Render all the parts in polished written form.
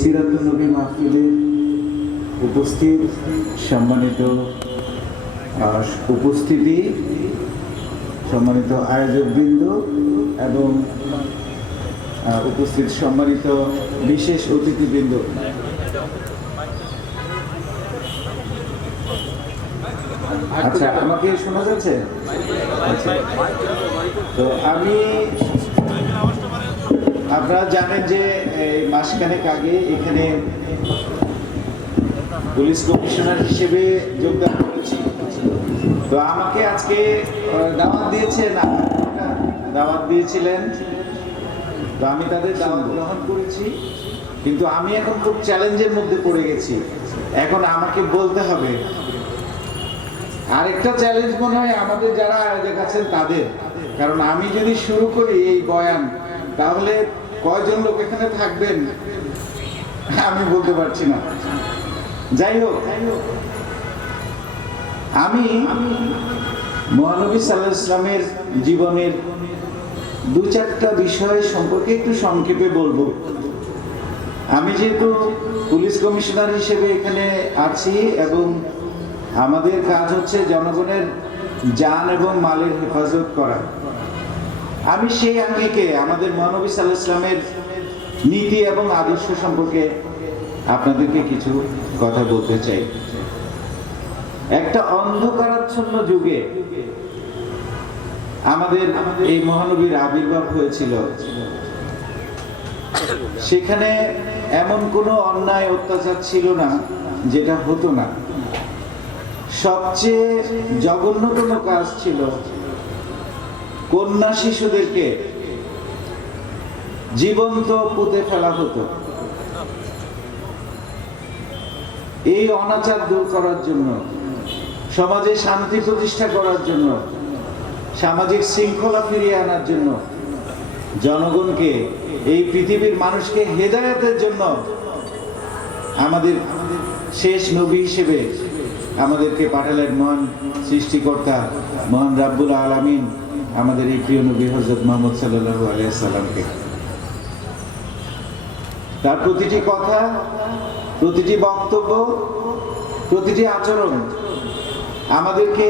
সিরাতুন নবী মাহফিলে উপস্থিত সম্মানিত উপস্থিতি, সম্মানিত আয়োজকবৃন্দ এবং উপস্থিত সম্মানিত বিশেষ অতিথিবৃন্দ, আচ্ছা আমাকে শোনা যাচ্ছে? আচ্ছা, তো আপনারা জানেন যে মাসখানেক আগে এখানে পুলিশ কমিশনার হিসেবে যোগদান করেছি। তো আমাকে আজকে দাওয়াত দিয়েছিলেন, তো আমি তাদের দাওয়াত গ্রহণ করেছি। কিন্তু আমি এখন খুব চ্যালেঞ্জের মধ্যে পড়ে গেছি। এখন আমাকে বলতে হবে, আরেকটা চ্যালেঞ্জ মনে হয় আমাদের যারা আয়োজক আছেন তাদের, কারণ আমি যদি শুরু করি এই বয়ান তাহলে কয়জন লোক এখানে থাকবেন আমি বলতে পারছি না। যাই হোক, আমি মহানবী সাল্লাল্লাহু আলাইহি ওয়াসাল্লামের জীবনের দু চারটা বিষয় সম্পর্কে একটু সংক্ষেপে বলবো। আমি যেহেতু পুলিশ কমিশনার হিসেবে এখানে আছি এবং আমাদের কাজ হচ্ছে জনগণের জান এবং মালের হেফাজত করা, আমি সেই আঙ্গিকে আমাদের মহানবী সাল্লাল্লাহু আলাইহি ওয়াসাল্লামের নীতি এবং আদর্শ সম্পর্কে আপনাদেরকে কিছু কথা বলতে চাই। একটা অন্ধকারাচ্ছন্ন যুগে আমাদের এই মহানবীর আবির্ভাব হয়েছিল। সেখানে এমন কোনো অন্যায় অত্যাচার ছিল না যেটা হতো না। সবচেয়ে জঘন্যতম কাজ ছিল কন্যা শিশুদেরকে জীবন্ত পুঁতে ফেলা হতো। এই অনাচার দূর করার জন্য, সমাজে শান্তি প্রতিষ্ঠা করার জন্য, সামাজিক শৃঙ্খলা ফিরিয়ে আনার জন্য, জনগণকে, এই পৃথিবীর মানুষকে হেদায়েতের জন্য আমাদের শেষ নবী হিসেবে আমাদেরকে পাঠালেন মহান সৃষ্টিকর্তা, মহান রাব্বুল আলামিন, আমাদের এই প্রিয় নবী হযরত মুহাম্মদ সাল্লাল্লাহু আলাইহি সাল্লামকে। তার প্রতিটি কথা, প্রতিটি বক্তব্য, প্রতিটি আচরণ আমাদেরকে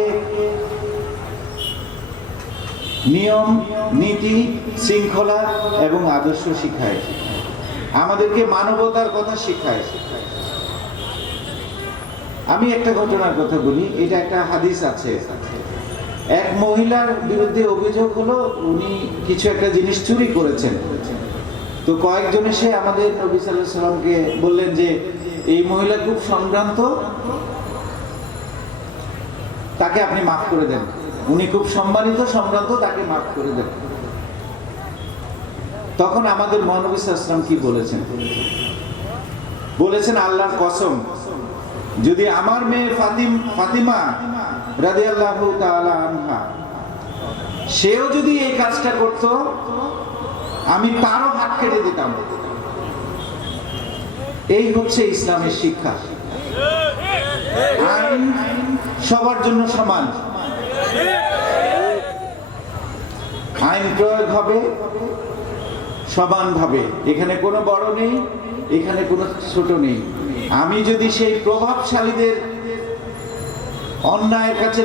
নিয়ম, নীতি, শৃঙ্খলা এবং আদর্শ শিখায়, আমাদেরকে মানবতার কথা শিখায়। আমি একটা ঘটনার কথা বলি, এটা একটা হাদিস আছে। এক মহিলার বিরুদ্ধে অভিযোগ হলো উনি কিছু একটা জিনিস চুরি করেছেন। তো কয়েকজন এসে আমাদের নবী সাল্লাল্লাহু আলাইহি সাল্লামকে বললেন যে এই মহিলা খুব সম্ভ্রান্ত, তাকে আপনি মাফ করে দেন, উনি খুব সম্মানিত, সম্ভ্রান্ত, তাকে মাফ করে দেন। তখন আমাদের মহানবী সাল্লাল্লাহু আলাইহি সাল্লাম কি বলেছেন? বলেছেন, আল্লাহর কসম, যদি আমার মেয়ে ফাতিমা রাদিয়াল্লাহু তাআলা আনহা সেও যদি এই কাজটা করত, আমি তারও হাত কেটে দিতাম। এই হচ্ছে ইসলামের শিক্ষা। আইন সবার জন্য সমান, আইন প্রয়োগ হবে সমানভাবে, এখানে কোনো বড় নেই, এখানে কোনো ছোট নেই। আমি যদি সেই প্রভাবশালীদের অন্যায়ের কাছে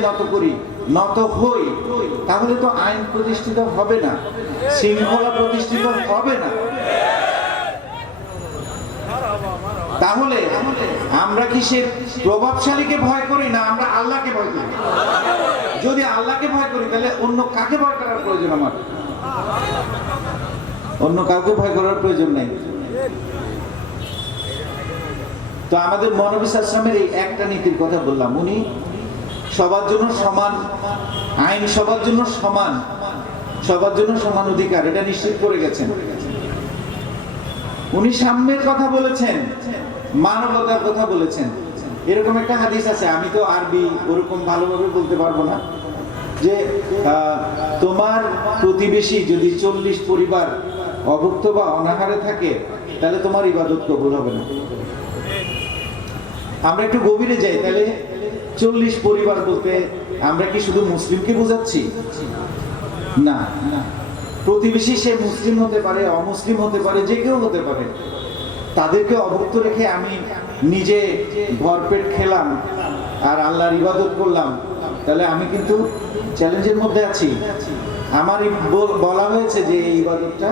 নত হই, তাহলে তো আইন প্রতিষ্ঠিত হবে না, শৃঙ্খলা প্রতিষ্ঠিত হবে না। তাহলে আমরা কি সে প্রভাবশালীকে ভয় করি না আমরা আল্লাহকে ভয় করি? যদি আল্লাহকে ভয় করি তাহলে অন্য কাকে ভয় করার প্রয়োজন? আমার অন্য কাউকে ভয় করার প্রয়োজন নেই। তো আমাদের মহানবী সাল্লাল্লাহু আলাইহি ওয়াসাল্লামের এই একটা নীতির কথা বললাম, উনি সবার জন্য সমান আইন, সবার জন্য সমান, সবার জন্য সমান অধিকার, এটা নিশ্চিত করে গেছেন। উনি সাম্যের কথা বলেছেন, মানবতার কথা বলেছেন। এরকম একটা হাদিস আছে, আমি তো আরবি ওরকম ভালোভাবে বলতে পারবো না, যে তোমার প্রতিবেশী যদি 40 পরিবার অভুক্ত বা অনাহারে থাকে তাহলে তোমার ইবাদত কবুল হবে না। আমরা একটু গভীরে যাই, তাহলে 40 পরিবার বলতে আমরা কি শুধু মুসলিমকে বোঝাচ্ছি? না, প্রতিবেশী সে মুসলিম হতে পারে, অমুসলিম হতে পারে, যে কেউ হতে পারে। তাদেরকে অভুক্ত রেখে আমি নিজে ভরপেট খেলাম আর আল্লাহর ইবাদত করলাম, তাহলে আমি কিন্তু চ্যালেঞ্জের মধ্যে আছি। আমারই বলা হয়েছে যে এই ইবাদতটা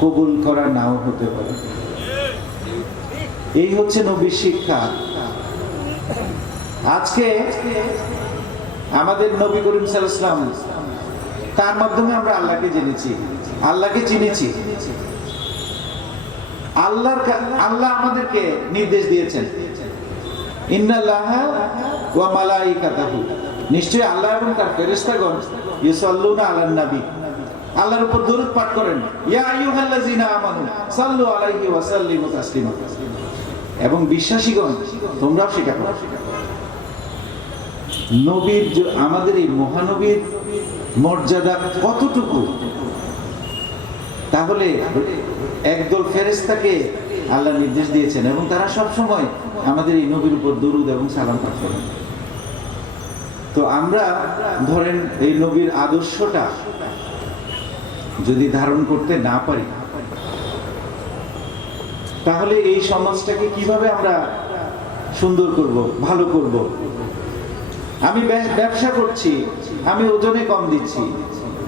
কবুল করা নাও হতে পারে। এই হচ্ছে নবীর শিক্ষা। আজকে আমাদের নবী করিম সাল্লাল্লাহু আলাইহি ওয়াসাল্লাম, তার মাধ্যমে আমরা আল্লাহকে জেনেছি, আল্লাহকে চিনেছি। আল্লাহ আমাদেরকে নির্দেশ দিয়েছেন, ইন্নাল্লাহা ওয়া মালাইকাতাহু, নিশ্চয়ই আল্লাহ এবং তার ফেরেশতাগণ ইউসাল্লুনা আলান নবী, আল্লাহর উপর দরুদ পাঠ করেন। ইয়া আইয়ুহাল্লাযিনা আমানু সাল্লু আলাইহি ওয়া সাল্লিমু তাসলিমা, এবং বিশ্বাসীগণ তোমরাও সেটা করো। নবীর, আমাদের এই মহানবীর মর্যাদা কতটুকু, তাহলে একদল ফেরেশতাকে আল্লাহ নির্দেশ দিয়েছেন এবং তারা সব সময় আমাদের এই নবীর উপর দরুদ এবং সালাম পাঠ করেন। তো আমরা ধরেন এই নবীর আদর্শটা যদি ধারণ করতে না পারি, তাহলে এই সমাজটাকে কিভাবে আমরা সুন্দর করব, ভালো করব? আমি ব্যবসা করছি, আমি ওজনে কম দিচ্ছি,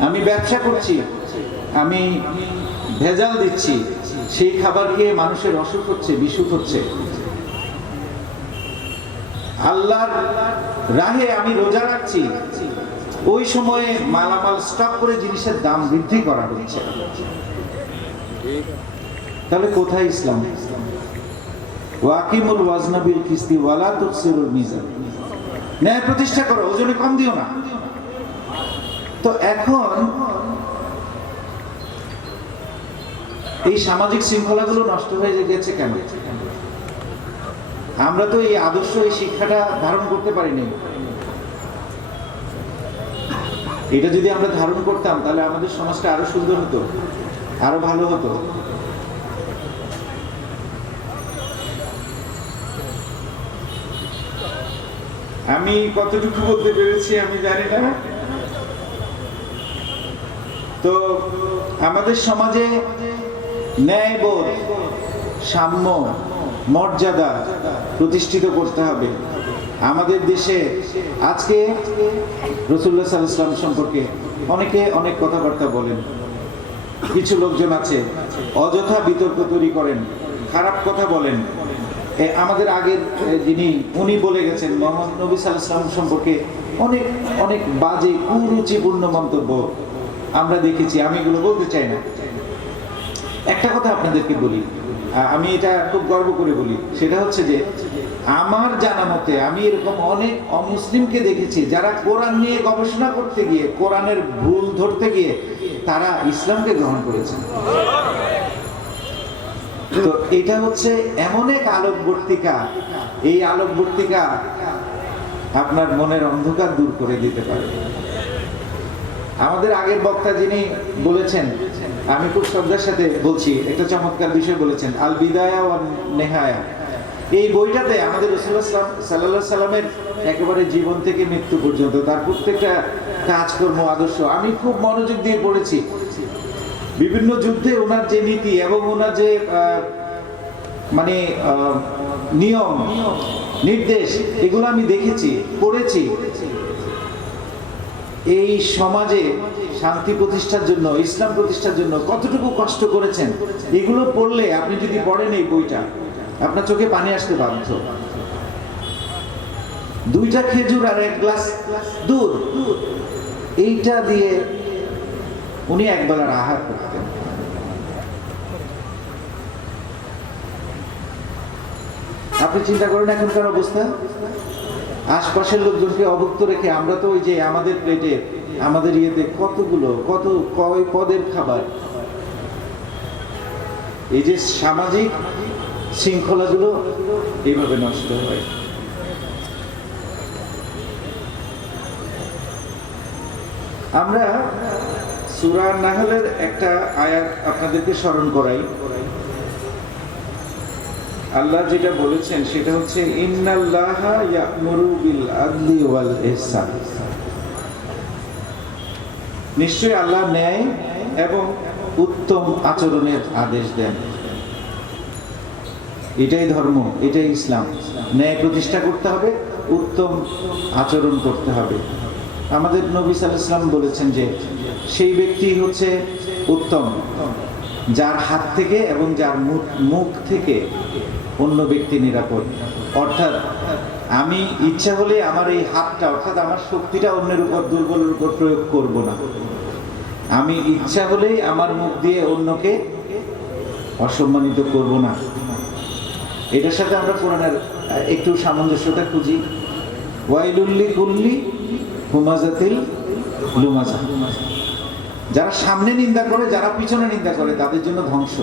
আমি ব্যবসা করছি, আমি ভেজাল দিচ্ছি, সেই খাবার খেয়ে মানুষের অসুখ হচ্ছে, বিসুখ হচ্ছে। আল্লাহর রাহে আমি রোজা রাখছি, ওই সময়ে মালামাল স্টক করে জিনিসের দাম বৃদ্ধি করা হচ্ছে। তাহলে কোথায় ইসলাম? ওয়াকিমুল ওয়াজনা বিল কিসতি ওয়ালা তুকসিরুল মিজান, ন্যায় প্রতিষ্ঠা করো, ওজনে কম দিও না। তো এখন এই সামাজিক শৃঙ্খলাগুলো নষ্ট হয়ে গেছে কেন? আমরা তো এই আদর্শ, এই শিক্ষাটা ধারণ করতে পারিনি। এটা যদি আমরা ধারণ করতাম, তাহলে আমাদের সমাজটা আরো সুন্দর হতো, আরো ভালো হতো। আমি কতটুকু বলতে পেরেছি আমি জানি না। তো আমাদের সমাজে ন্যায়বোধ, সাম্য, মর্যাদা প্রতিষ্ঠিত করতে হবে। আমাদের দেশে আজকে রাসূলুল্লাহ সাল্লাল্লাহু আলাইহি ওয়াসাল্লাম সম্পর্কে অনেকে অনেক কথাবার্তা বলেন। কিছু লোকজন আছে অযথা বিতর্ক তৈরি করেন, খারাপ কথা বলেন। আমাদের আগের যিনি উনি বলে গেছেন মুহাম্মদ নবী সাল্লাল্লাহু আলাইহি ওয়াসাল্লাম সম্পর্কে অনেক অনেক বাজে কুরুচিপূর্ণ মন্তব্য আমরা দেখেছি। আমি এগুলো বলতে চাই না। একটা কথা আপনাদেরকে বলি, আমি এটা খুব গর্ব করে বলি, সেটা হচ্ছে যে আমার জানা মতে আমি এরকম অনেক অমুসলিমকে দেখেছি যারা কোরআন নিয়ে গবেষণা করতে গিয়ে, কোরআনের ভুল ধরতে গিয়ে তারা ইসলামকে গ্রহণ করেছেন। তো এটা হচ্ছে এমন এক আলোকবর্তিকা, এই আলোকবর্তিকা আপনার মনের অন্ধকার দূর করে দিতে পারে। আমাদের আগের বক্তা যিনি বলেছেন, আমি খুব শ্রদ্ধার সাথে বলছি, একটা চমৎকার বিষয় বলেছেন, আল বিদায়া ওয়ান নেহায়া। এই বইটাতে আমাদের রাসূলুল্লাহ সাল্লাল্লাহু আলাইহি সাল্লামের একেবারে জীবন থেকে মৃত্যু পর্যন্ত তার প্রত্যেকটা কাজকর্ম, আদর্শ আমি খুব মনোযোগ দিয়ে পড়েছি। বিভিন্ন যুদ্ধে ওনার যে নীতি এবং ওনার যে মানে নিয়ম নির্দেশ, এগুলো আমি দেখেছি, পড়েছি। এই সমাজে শান্তি প্রতিষ্ঠার জন্য, ইসলাম প্রতিষ্ঠার জন্য কতটুকু কষ্ট করেছেন, এগুলো পড়লে, আপনি যদি পড়েন এই বইটা, আপনার চোখে পানি আসতে বাধ্য। 2টা খেজুর আর 1 গ্লাস দুধ, এইটা দিয়ে উনি একবেলার আহার করতেন। আপনি চিন্তা করেন এখনকার অবস্থা, আশপাশের লোকজনকে অভুক্ত রেখে আমরা তো ওই যে আমাদের প্লেটে, আমাদের ইয়েতে কত কয় পদের খাবার। এই যে সামাজিক শৃঙ্খলাগুলো এইভাবে নষ্ট হয়। আমরা সূরা নাহলের একটা আয়াত আপনাদেরকে স্মরণ করাই। আল্লাহ যেটা বলেছেন সেটা হচ্ছে ইন্নাল্লাহা ইয়া'মুরু বিল আদলি ওয়াল ইহসান, নিশ্চয়ই আল্লাহ ন্যায় এবং উত্তম আচরণের আদেশ দেন। এটাই ধর্ম, এটাই ইসলাম। ন্যায় প্রতিষ্ঠা করতে হবে, উত্তম আচরণ করতে হবে। আমাদের নবী সাল্লাল্লাহু আলাইহি ওয়াসাল্লাম বলেছেন যে সেই ব্যক্তি হচ্ছে উত্তম যার হাত থেকে এবং যার মুখ থেকে অন্য ব্যক্তি নিরাপদ। অর্থাৎ আমি ইচ্ছা হলে আমার এই হাতটা, অর্থাৎ আমার শক্তিটা অন্যের উপর, দুর্বলের উপর প্রয়োগ করব না। আমি ইচ্ছা হলেই আমার মুখ দিয়ে অন্যকে অসম্মানিত করব না। এটার সাথে আমরা কোরআনের একটু সামঞ্জস্যতা খুঁজি। ওয়াইলুল্লি কুল্লি হুমাজাতিল লুমাজা, যারা সামনে নিন্দা করে, যারা পিছনে নিন্দা করে, তাদের জন্য ধ্বংস।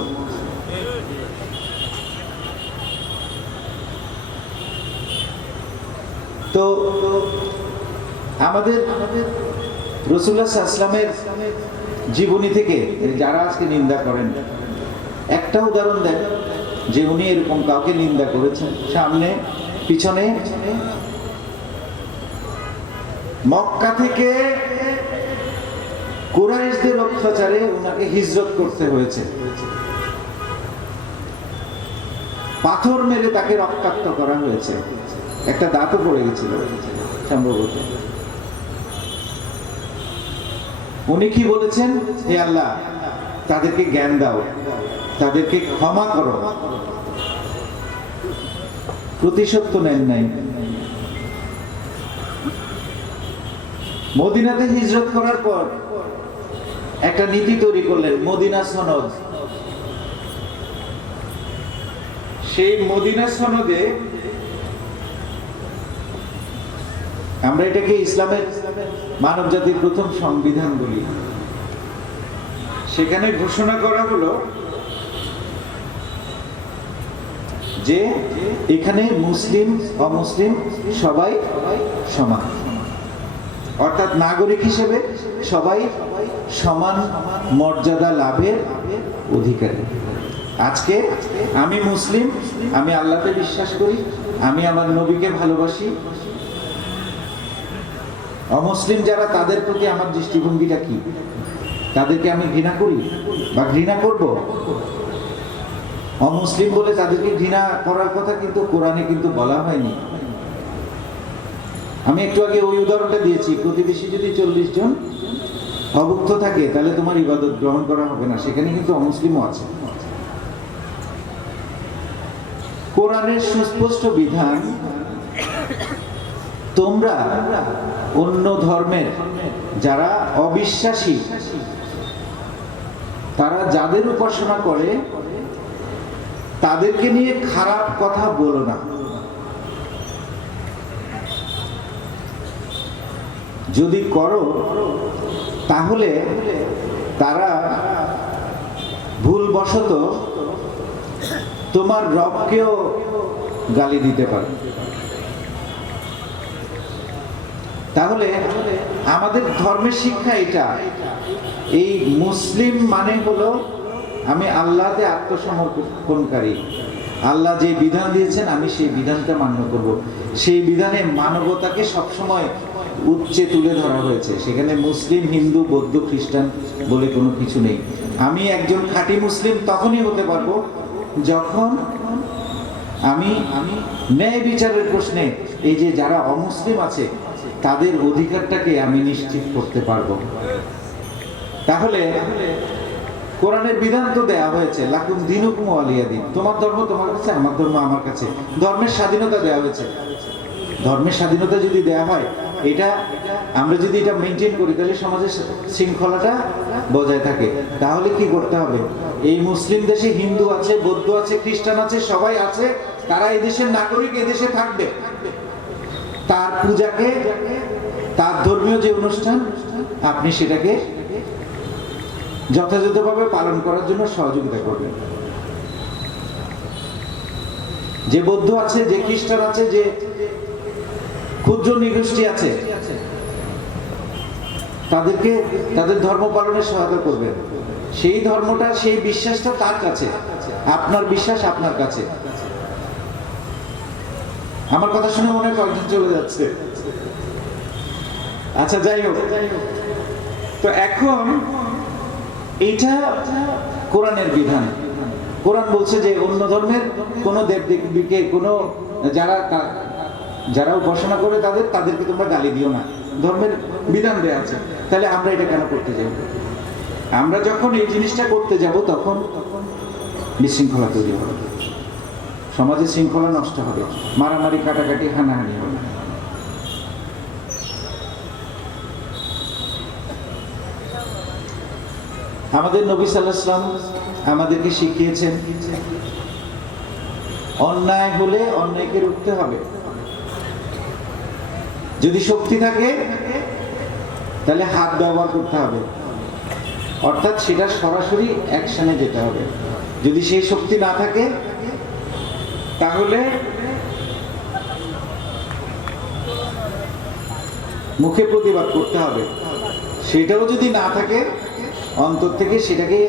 তো আমাদের রাসূলুল্লাহ সাল্লাল্লাহু আলাইহি ওয়াসাল্লামের জীবনী থেকে যারা আজকে নিন্দা করেন, একটা উদাহরণ দেন যে উনি এরকম কাউকে নিন্দা করেছেন, সামনে পিছনে। মক্কা থেকে কুরাইশদের অত্যাচারে ওনাকে হিজরত করতে হয়েছে, পাথর মেরে তাকে রক্তাক্ত করা হয়েছে, একটা দাঁতও পড়ে গেছিল সম্ভবত। উনি কি বলেছেন? হে আল্লাহ, তাদেরকে জ্ঞান দাও, তাদেরকে ক্ষমা করো। প্রতিশোধ তো নেন নাই। মদিনাতে হিজরত করার পর একটা নীতি তৈরি করলেন, মদিনা সনদ। সেই মদিনা সনদে, আমরা এটাকে ইসলামের মানব জাতির প্রথম সংবিধান বলি, সেখানে ঘোষণা করা হলো যে এখানে মুসলিম অমুসলিম সবাই সমান, অর্থাৎ নাগরিক হিসেবে সবাই সমান মর্যাদা লাভের অধিকারী। আজকে আমি মুসলিম, আমি আল্লাহকে বিশ্বাস করি, আমি আমার নবীকে ভালোবাসি। অমুসলিম যারা, তাদের প্রতি আমার দৃষ্টিভঙ্গিটা কি? তাদেরকে আমি ঘৃণা করি বা ঘৃণা করব? অমুসলিম বলে তাদেরকে ঘৃণা করার কথা কিন্তু কোরআনে কিন্তু বলা হয়নি। আমি একটু আগে ওই উদাহরণটা দিয়েছি, প্রতিবেশী যদি 40 জন অভুক্ত থাকে তাহলে তোমার ইবাদত গ্রহণ করা হবে না, সেখানে কিন্তু অমুসলিমও আছে। কোরআনের সুস্পষ্ট বিধান, তোমরা অন্য ধর্মের যারা অবিশ্বাসী, তারা যাদের উপাসনা করে তাদেরকে নিয়ে খারাপ কথা বলো না। যদি করো তাহলে তারা ভুলবশত তোমার রবকেও গালি দিতে পারে। তাহলে আমাদের ধর্মের শিক্ষা এটা, এই মুসলিম মানে হলো আমি আল্লাহতে আত্মসমর্পণকারী, আল্লাহ যে বিধান দিয়েছেন আমি সেই বিধানটা মান্য করব। সেই বিধানে মানবতাকে সবসময় উচ্চে তুলে ধরা হয়েছে, সেখানে মুসলিম, হিন্দু, বৌদ্ধ, খ্রিস্টান বলে কোনো কিছু নেই। আমি একজন খাঁটি মুসলিম তখনই হতে পারবো যখন আমি ন্যায় বিচারের প্রশ্নে এই যে যারা অমুসলিম আছে তাদের অধিকারটাকে আমি নিশ্চিত করতে পারবো। তাহলে কোরআনের বিধান তো দেয়া হয়েছে, লাকুম দীনুকুম ওয়ালিয়া দিন, তোমার ধর্ম তোমার কাছে, আমার ধর্ম আমার কাছে। ধর্মের স্বাধীনতা দেয়া হয়েছে। ধর্মের স্বাধীনতা যদি দেয়া হয়, এটা আমরা যদি এটা মেনটেন করি তাহলে সমাজের শৃঙ্খলাটা বজায় থাকে। তাহলে কি করতে হবে? এই মুসলিম দেশে হিন্দু আছে, বৌদ্ধ আছে, খ্রিস্টান আছে, সবাই আছে, তারা এই দেশের নাগরিক, এই দেশে থাকবে। তার পূজাকে, তার ধর্মীয় যে অনুষ্ঠান, আপনি সেটাকে যথাযথভাবে পালন করার জন্য সহযোগিতা করবেন। যে বৌদ্ধ আছে, যে খ্রিস্টান আছে, যে ক্ষুদ্র নৃগোষ্ঠী আছে, তাদেরকে তাদের ধর্ম পালনের সহায়তা করবেন। সেই ধর্মটা, সেই বিশ্বাসটা তার কাছে, আপনার বিশ্বাস আপনার কাছে। আমার কথা শুনে মনে হয় কয়েকজন চলে যাচ্ছে। আচ্ছা, যাই হোক, তো এখন এটা কোরআনের বিধান। কোরআন বলছে যে অন্য ধর্মের কোনো দেবদেবীকে কোনো যারা উপাসনা করে তাদেরকে তোমরা গালি দিও না, ধর্মের বিধান দেয়া আছে। তাহলে আমরা এটা কেন করতে যাব? আমরা যখন এই জিনিসটা করতে যাব তখন বিশৃঙ্খলা তৈরি হবে, সমাজে শৃঙ্খলা নষ্ট হবে, মারামারি কাটাকাটি হানাহানি হবে। আমাদের নবী সাল্লাল্লাহু আলাইহি ওয়াসাল্লাম আমাদেরকে শিখিয়েছেন অন্যায় হলে অন্যায়কে রুখতে হবে। যদি শক্তি থাকে তাহলে হাত ব্যবহার করতে হবে, অর্থাৎ সেটা সরাসরি অ্যাকশনে যেতে হবে। যদি সেই শক্তি না থাকে তাহলে মুখে প্রতিবাদ করতে হবে, সেটাও যদি না থাকে অন্তর থেকে সেটাকে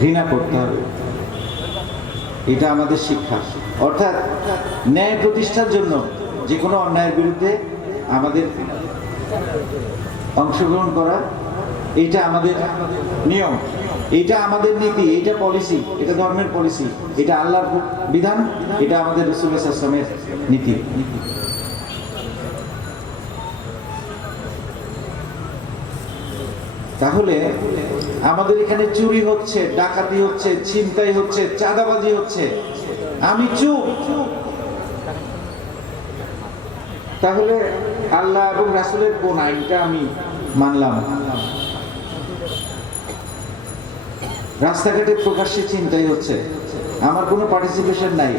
ঘৃণা করতে হবে। এটা আমাদের শিক্ষা। অর্থাৎ ন্যায় প্রতিষ্ঠার জন্য যে কোনো অন্যায়ের বিরুদ্ধে আমাদের অংশগ্রহণ করা, এটা আমাদের নিয়ম, এটা আমাদের নীতি, এটা পলিসি, এটা ধর্মের পলিসি, এটা আল্লাহর বিধান, এটা আমাদের রাসূলুল্লাহ সাল্লাল্লাহু আলাইহি ওয়াসাল্লামের নীতি। তাহলে আমাদের এখানে চুরি হচ্ছে, ডাকাতি হচ্ছে, ছিনতাই হচ্ছে, চাঁদাবাজি হচ্ছে, আমি চুপ, তাহলে আল্লাহ এবং রাসূলের কোন আইনটা আমি মানলাম? রাস্তাঘাটে প্রকাশ্যে ছিনতাই হচ্ছে, আমার কোনো পার্টিসিপেশন নাই,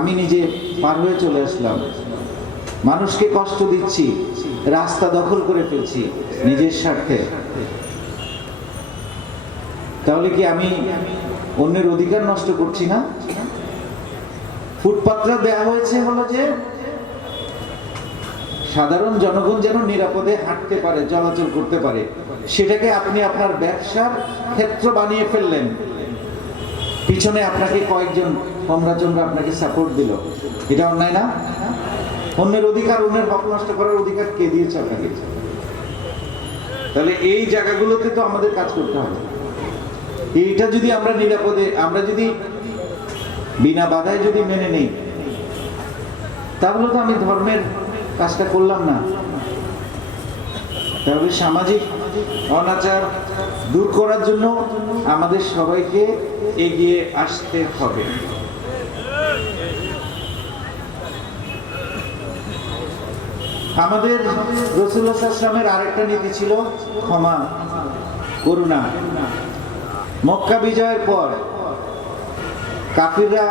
আমি নিজে পার হয়ে চলে আসলাম, মানুষকে কষ্ট দিচ্ছি, রাস্তা দখল করে ফেলছি নিজের স্বার্থে, তাহলে কি আমি অন্যের অধিকার নষ্ট করছি না? ফুটপাতটা দেওয়া হয়েছে হলো যে সাধারণ জনগণ যেন নিরাপদে হাঁটতে পারে, চলাচল করতে পারে, সেটাকে আপনি আপনার ব্যবসার ক্ষেত্র বানিয়ে ফেললেন। পিছনে আপনাকে কয়েকজন কমরাচন্দ্র আপনাকে সাপোর্ট দিল, এটা অন্যায় না? অন্যের অধিকার, অন্যের হক নষ্ট করার অধিকার কে দিয়েছে আপনাকে? তাহলে এই জায়গাগুলোতে তো আমাদের কাজ করতে হবে। এইটা যদি আমরা নিরাপদে, আমরা যদি বিনা বাধায় যদি মেনে নেই, তাহলে তো আমি ধর্মের কাজটা করলাম না। তাহলে সামাজিক অনাচার দূর করার জন্য আমাদের সবাইকে এগিয়ে আসতে হবে। আমাদের রাসূলুল্লাহ সাল্লাল্লাহু আলাইহি ওয়াসাল্লামের আরেকটা নীতি ছিল ক্ষমা, করুণা। মক্কা বিজয়ের পর কাফিররা,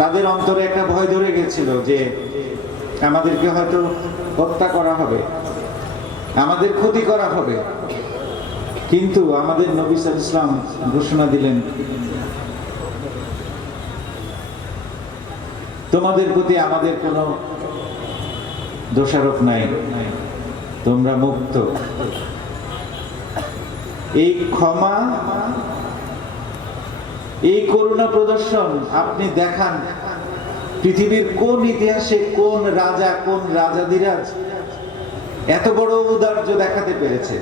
তাদের অন্তরে একটা ভয় ধরে গেছিল যে আমাদেরকে হয়তো হত্যা করা হবে, আমাদের ক্ষতি করা হবে, কিন্তু আমাদের নবী সাল্লাল্লাহু আলাইহি ওয়াসাল্লাম ঘোষণা দিলেন, তোমাদের প্রতি আমাদের কোনো দোষারোপ নাই, তোমরা মুক্ত। এই ক্ষমা, এই করুণা প্রদর্শন আপনি দেখান পৃথিবীর কোন ইতিহাসে কোন রাজা, কোন রাজাধিরাজ এত বড় ঔদার্য দেখাতে পেরেছে?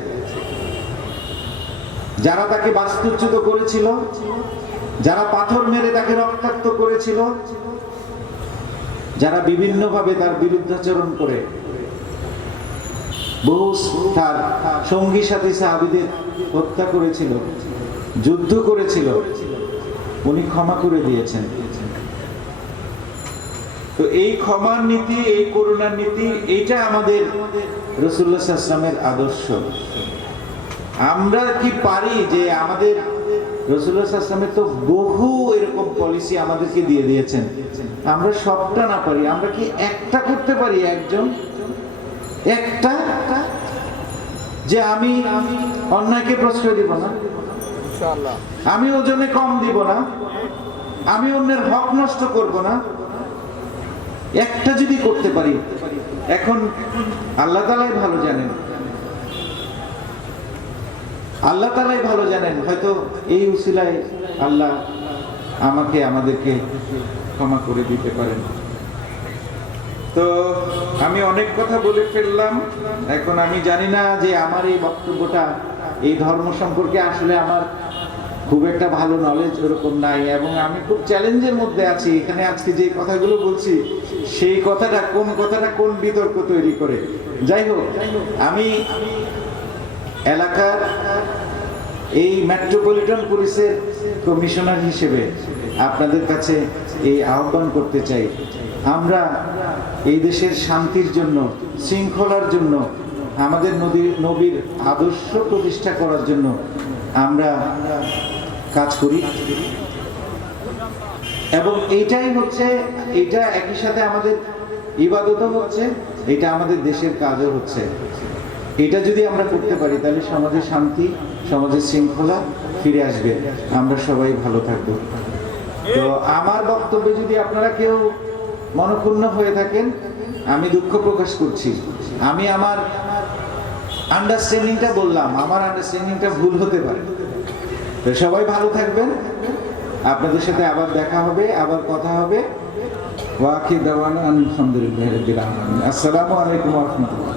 যারা তাকে বাস্তুচ্যুত করেছিল, যারা পাথর মেরে তাকে রক্তাক্ত করেছিল, যারা বিভিন্নভাবে তার বিরুদ্ধাচরণ করে বহু তার সঙ্গী সাথী সাহাবীদের হত্যা করেছিল, যুদ্ধ করেছিল, উনি ক্ষমা করে দিয়েছেন। তো এই ক্ষমার নীতি, এই করুণার নীতি, এইটা আমাদের রাসূলুল্লাহ সাল্লাল্লাহু আলাইহি ওয়াসাল্লামের আদর্শ। আমরা কি পারি যে আমাদের রাসূলুল্লাহ সাল্লাল্লাহু আলাইহি ওয়াসাল্লামের তো বহু এরকম পলিসি আমাদেরকে দিয়ে দিয়েছেন, আমরা সবটা না পারি, আমরা কি একটা করতে পারি? একটা যে আমি অন্যায়কে প্রশ্রয় দিব না, আমি ওজনে কম দিব না, আমি অন্যের হক নষ্ট করব না, একটা যদি করতে পারি। এখন আল্লাহ তাআলাই ভালো জানেন, আল্লাহ তাআলাই ভালো জানেন, হয়তো এই উসিলায় আল্লাহ আমাদেরকে ক্ষমা করে দিতে পারেন। তো আমি অনেক কথা বলে ফেললাম, এখন আমি জানি না যে আমার এই বক্তব্যটা এই ধর্ম সম্পর্কে আসলে আমার খুব একটা ভালো নলেজ ওরকম নাই, এবং আমি খুব চ্যালেঞ্জের মধ্যে আছি। এখানে আজকে যে কথাগুলো বলছি সেই কথাটা কোন বিতর্ক তৈরি করে। যাই হোক, আমি এলাকার এই মেট্রোপলিটন পুলিশের কমিশনার হিসেবে আপনাদের কাছে এই আহ্বান করতে চাই, আমরা এই দেশের শান্তির জন্য, শৃঙ্খলার জন্য, আমাদের নবীর আদর্শ প্রতিষ্ঠা করার জন্য আমরা কাজ করি। এবং এইটা একই সাথে আমাদের ইবাদতও হচ্ছে, এটা আমাদের দেশের কাজও হচ্ছে। এটা যদি আমরা করতে পারি তাহলে সমাজের শান্তি, সমাজের শৃঙ্খলা ফিরে আসবে, আমরা সবাই ভালো থাকবো। তো আমার বক্তব্যে যদি আপনারা কেউ মনক্ষুণ্ণ হয়ে থাকেন, আমি দুঃখ প্রকাশ করছি। আমি আমার আন্ডারস্ট্যান্ডিংটা বললাম, আমার আন্ডারস্ট্যান্ডিংটা ভুল হতে পারে। তো সবাই ভালো থাকবেন, আপনাদের সাথে আবার দেখা হবে, আবার কথা হবে। ওয়া আখির দাওয়ানা আলহামদুলিল্লাহি রাব্বিল আলামিন। আসসালামু আলাইকুম ওয়া রাহমাতুল্লাহ।